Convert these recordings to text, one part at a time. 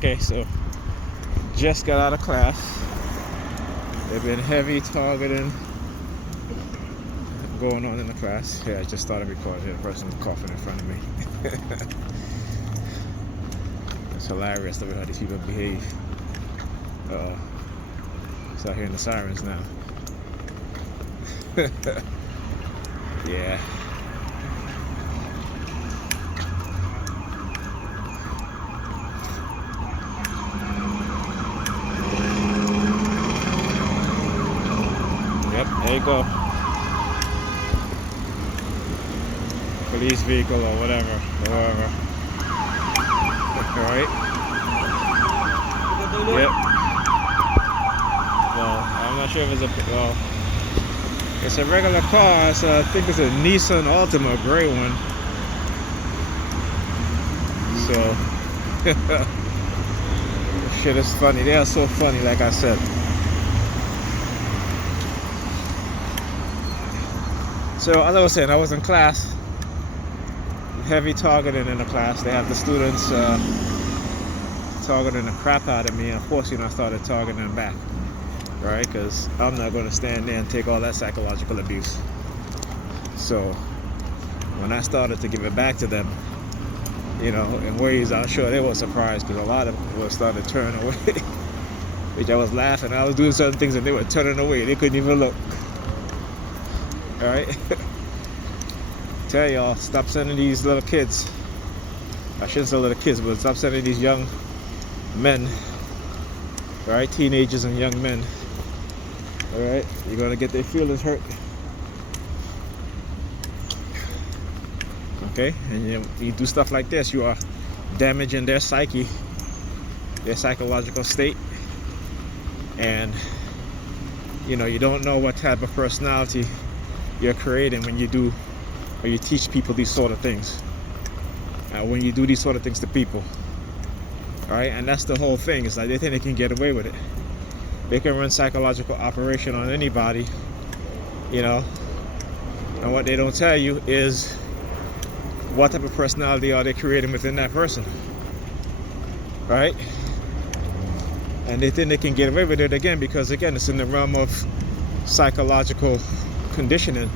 Okay, so just got out of class. They've been heavy targeting going on in the class. Yeah, I just started recording. The person was coughing in front of me. It's hilarious the way how these people behave. Start hearing the sirens now. Yeah. Yep, there you go. Police vehicle or whatever. Alright? Yep. Well, I'm not sure if it's a regular car. I think it's a Nissan Altima, gray one. So, shit is funny. They are so funny, like I said. So, as I was saying, I was in class. Heavy targeting in the class. They have the students targeting the crap out of me. And of course, I started targeting them back. Right? Because I'm not going to stand there and take all that psychological abuse. So, when I started to give it back to them, in ways I'm sure they were surprised, because a lot of people started turning away. Which I was laughing. I was doing certain things and they were turning away. They couldn't even look. Alright? Tell y'all, stop sending these little kids. I shouldn't say little kids, but stop sending these young men. Alright? Teenagers and young men. Alright? You're going to get their feelings hurt. Okay? And you do stuff like this, you are damaging their psyche, their psychological state. And, you don't know what type of personality you're creating when you do, or you teach people these sort of things. When you do these sort of things to people. Alright? And that's the whole thing. It's like they think they can get away with it. They can run psychological operation on anybody, and what they don't tell you is what type of personality are they creating within that person. Right? And they think they can get away with it again because, again, it's in the realm of psychological conditioning,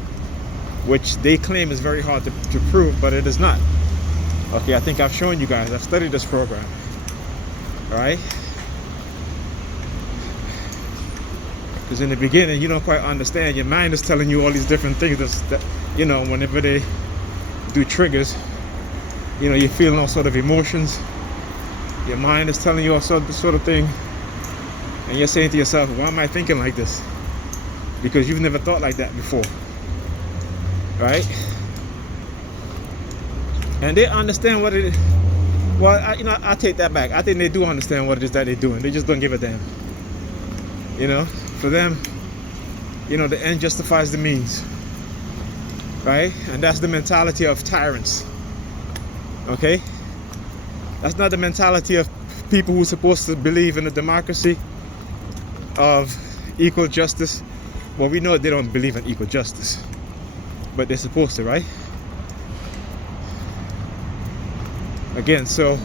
which they claim is very hard to prove, but it is not. Okay, I think I've shown you guys. I've studied this program. Alright? Because in the beginning, you don't quite understand. Your mind is telling you all these different things that whenever they do triggers, you're feeling all sort of emotions. Your mind is telling you all sort of thing. And you're saying to yourself, why am I thinking like this? Because you've never thought like that before. Right? And they understand what it is. Well, I take that back. I think they do understand what it is that they're doing. They just don't give a damn. For them, the end justifies the means. Right? And that's the mentality of tyrants. Okay? That's not the mentality of people who are supposed to believe in a democracy of equal justice. Well, we know they don't believe in equal justice. But they're supposed to, right? Again, so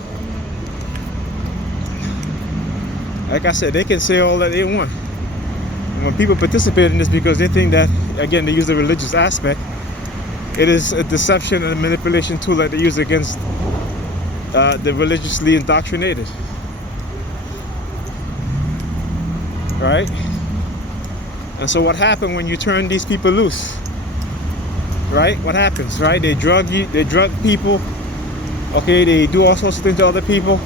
like I said, they can say all that they want. And when people participate in this because they think that, again, they use the religious aspect, it is a deception and a manipulation tool that they use against the religiously indoctrinated. Right? And so what happened when you turn these people loose? Right? What happens? Right? They drug people. Okay, they do all sorts of things to other people,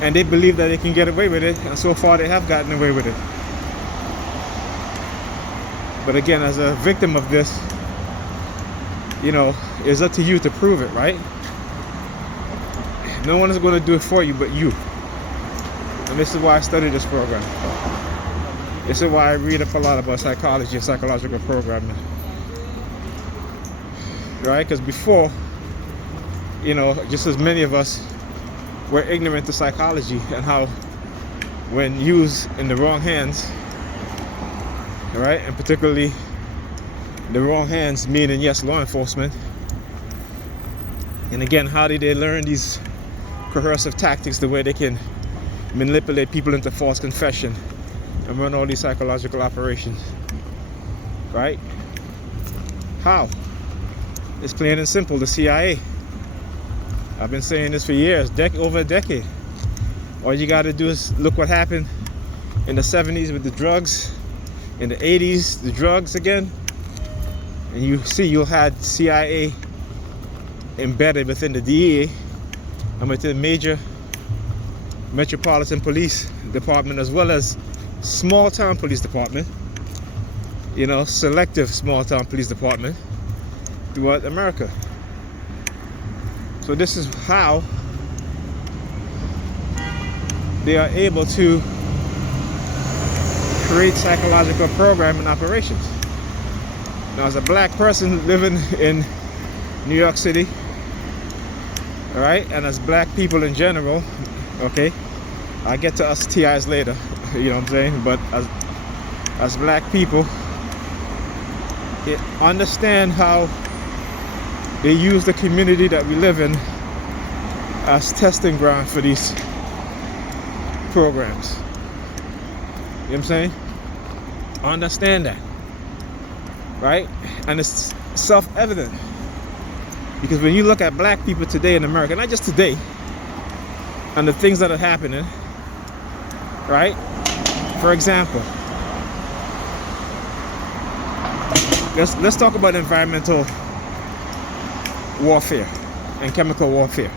and they believe that they can get away with it, and so far they have gotten away with it. But again, as a victim of this, it's up to you to prove it, right? No one is going to do it for you but you. And this is why I study this program. This is why I read up a lot about psychology and psychological programming. Right? Because before, just as many of us were ignorant to psychology and how, when used in the wrong hands, right, and particularly the wrong hands, meaning, yes, law enforcement. And again, how did they learn these coercive tactics, the way they can manipulate people into false confession and run all these psychological operations. Right? How? It's plain and simple. The CIA. I've been saying this for years, over a decade. All you got to do is look what happened in the 70s with the drugs, in the 80s, the drugs again, and you see you had CIA embedded within the DEA and within major metropolitan police department, as well as small town police department, selective small town police department throughout America. So this is how they are able to create psychological programming operations. Now, as a black person living in New York City, all right, and as black people in general, okay, I'll get to us TIs later, you know what I'm saying, but as black people, understand how they use the community that we live in as testing ground for these programs. You know what I'm saying? Understand that, right? And it's self-evident, because when you look at black people today in America, not just today, and the things that are happening, right? For example, let's talk about environmental warfare and chemical warfare,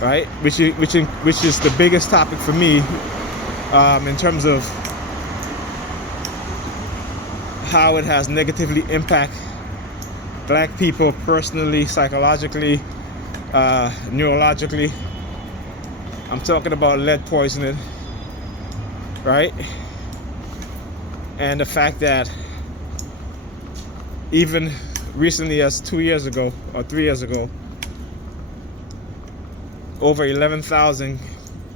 right? Which is the biggest topic for me in terms of how it has negatively impacted black people personally, psychologically, neurologically. I'm talking about lead poisoning, right? And the fact that even recently, as 2 years ago or 3 years ago, over 11,000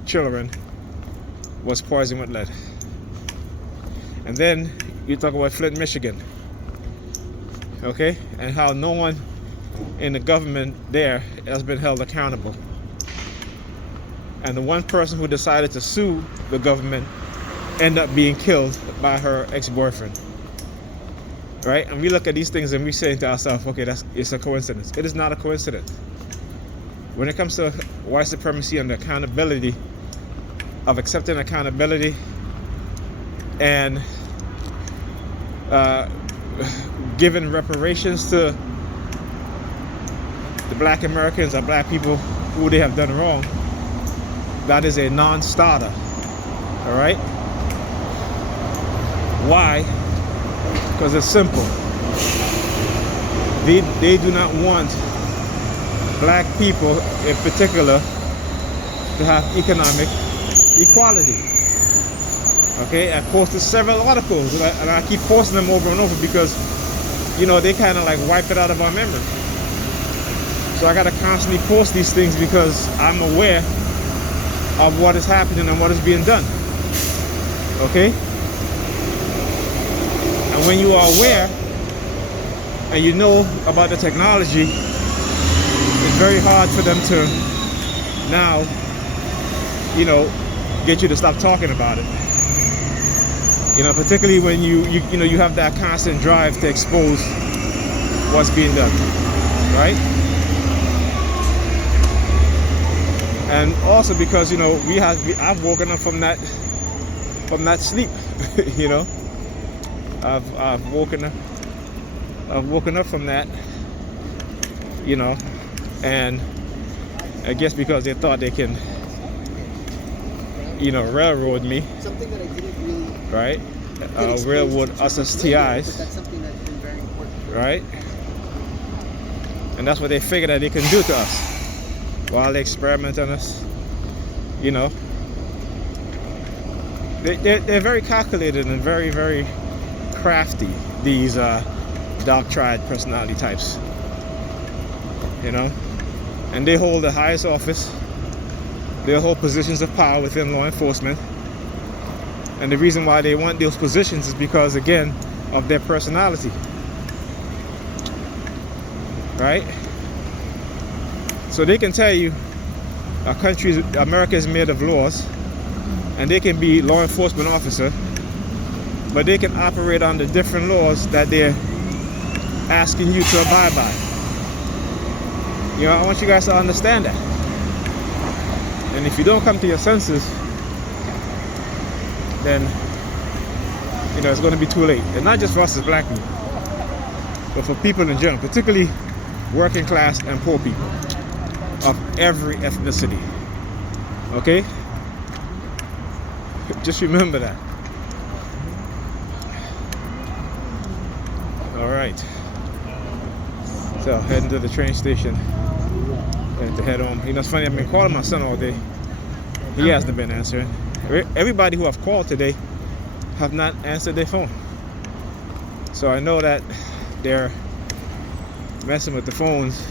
children was poisoned with lead. And then you talk about Flint, Michigan, okay, and how no one in the government there has been held accountable. And the one person who decided to sue the government ended up being killed by her ex-boyfriend. Right? And we look at these things and we say to ourselves, okay, it's a coincidence. It is not a coincidence. When it comes to white supremacy and the accountability of accepting accountability and giving reparations to the black Americans or black people who they have done wrong, that is a non-starter. All right? Why? Because it's simple. They do not want black people in particular to have economic equality. Okay, I posted several articles and I keep posting them over and over because, they kind of like wipe it out of our memory. So I got to constantly post these things because I'm aware of what is happening and what is being done. Okay? And when you are aware and you know about the technology, it's very hard for them to now, get you to stop talking about it. Particularly when you have that constant drive to expose what's being done, right? And also because I've woken up from that sleep. I've woken up from that, and I guess because they thought they can railroad me. Something that I didn't really right? Railroad us as TIs. But that's something that's been very important. Right? And that's what they figure that they can do to us while they experiment on us. They're very calculated and very, very crafty, these dark triad personality types. And they hold the highest office. They hold positions of power within law enforcement. And the reason why they want those positions is because, again, of their personality. Right? So they can tell you America is made of laws, and they can be law enforcement officer, but they can operate under different laws that they're asking you to abide by. You know, I want you guys to understand that. And if you don't come to your senses, then, you know, it's going to be too late. And not just for us as black people, but for people in general, particularly working class and poor people of every ethnicity. Okay? Just remember that. All right. So heading to the train station and to head home. You know, it's funny, I've been calling my son all day. He hasn't been answering. Everybody who I've called today have not answered their phone. So I know that they're messing with the phones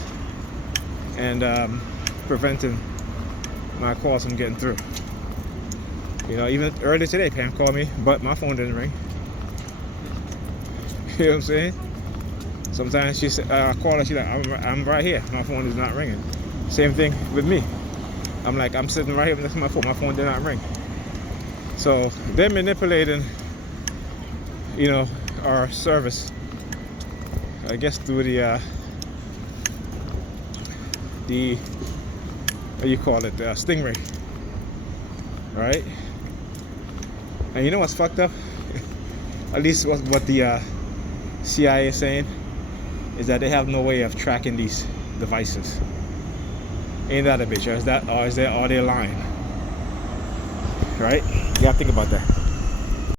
and preventing my calls from getting through. You know, even earlier today, Pam called me, but my phone didn't ring. You know what I'm saying? Sometimes she said, I call her, she's like, I'm right here. My phone is not ringing. Same thing with me. I'm like, I'm sitting right here next to my phone. My phone did not ring. So they're manipulating, you know, our service, I guess, through the what do you call it, Stingray, right? And you know what's fucked up? At least what the CIA is saying is that they have no way of tracking these devices. Ain't that a bitch? Or are they lying? Right? You gotta think about that.